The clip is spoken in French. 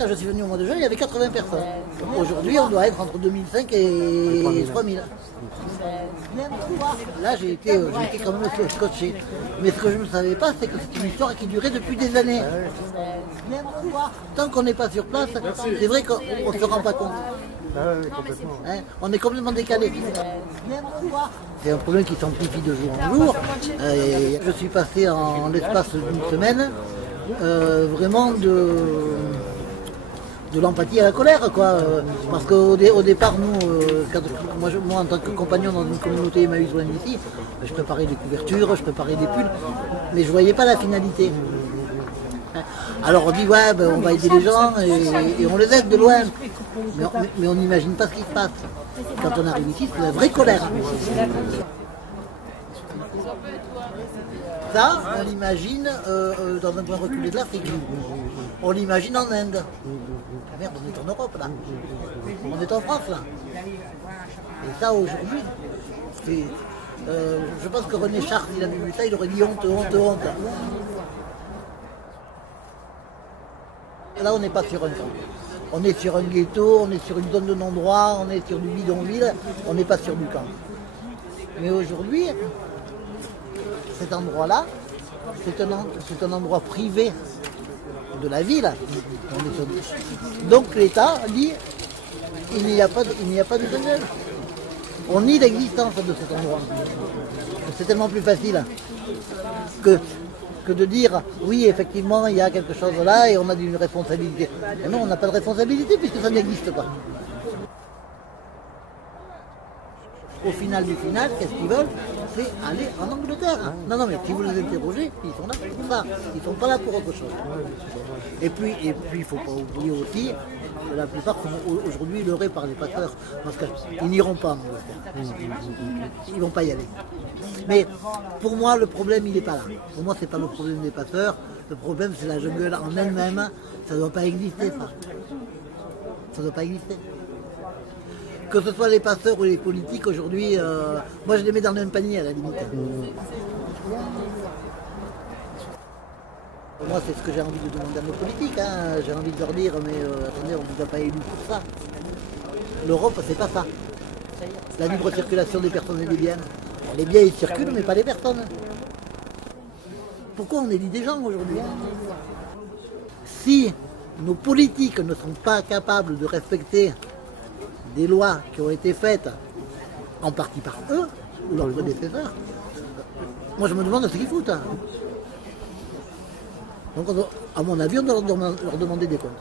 Quand je suis venu au mois de juin, il y avait 80 personnes. Aujourd'hui, on doit être entre 2005 et 3000. Là, j'ai été quand même scotché. Mais ce que je ne savais pas, c'est que c'est une histoire qui durait depuis des années. Tant qu'on n'est pas sur place, c'est vrai qu'on ne se rend pas compte. Hein, on est complètement décalé. C'est un problème qui s'amplifie de jour en jour. Je suis passé en l'espace d'une semaine vraiment de l'empathie à la colère, quoi. Parce qu'au départ, nous, moi en tant que compagnon dans une communauté Emmaüs loin d'ici, je préparais des couvertures, je préparais des pulls, mais je ne voyais pas la finalité. Alors on dit ouais, ben, on va aider les gens et on les aide de loin, mais on n'imagine pas ce qui se passe. Quand on arrive ici, c'est la vraie colère. Ça, on l'imagine dans un point reculé de l'Afrique. On l'imagine en Inde. Ah merde, on est en Europe là. On est en France là. Et ça aujourd'hui, je pense que René Char, s'il avait vu ça, il aurait dit honte, honte, honte. Là, on n'est pas sur un camp. On est sur un ghetto, on est sur une zone de non-droit, on est sur du bidonville, on n'est pas sur du camp. Mais aujourd'hui, cet endroit-là, c'est un endroit privé de la ville. Donc l'État dit il n'y a pas de jungle. On nie l'existence de cet endroit. C'est tellement plus facile que de dire oui, effectivement, il y a quelque chose là et on a une responsabilité. Mais non, on n'a pas de responsabilité puisque ça n'existe pas. Au final du final, qu'est-ce qu'ils veulent? C'est aller en Angleterre. Non, mais si vous les interrogez, ils sont là pour ça. Ils ne sont pas là pour autre chose. Et puis il ne faut pas oublier aussi que la plupart sont aujourd'hui leurrés par les passeurs. Parce qu'ils n'iront pas en Angleterre. Ils ne vont pas y aller. Mais pour moi, le problème, il n'est pas là. Pour moi, ce n'est pas le problème des passeurs. Le problème, c'est la jungle en elle-même. Ça ne doit pas exister, ça. Ça ne doit pas exister. Que ce soit les passeurs ou les politiques, aujourd'hui, moi je les mets dans le même panier à la limite. Moi c'est ce que j'ai envie de demander à nos politiques, hein. J'ai envie de leur dire, mais attendez, on ne vous a pas élu pour ça. L'Europe, c'est pas ça. La libre circulation des personnes et des biens. Les biens ils circulent, mais pas les personnes. Pourquoi on élit des gens aujourd'hui? Si nos politiques ne sont pas capables de respecter des lois qui ont été faites en partie par eux ou leurs prédécesseurs, moi je me demande ce qu'ils foutent. Donc à mon avis on doit leur demander des comptes.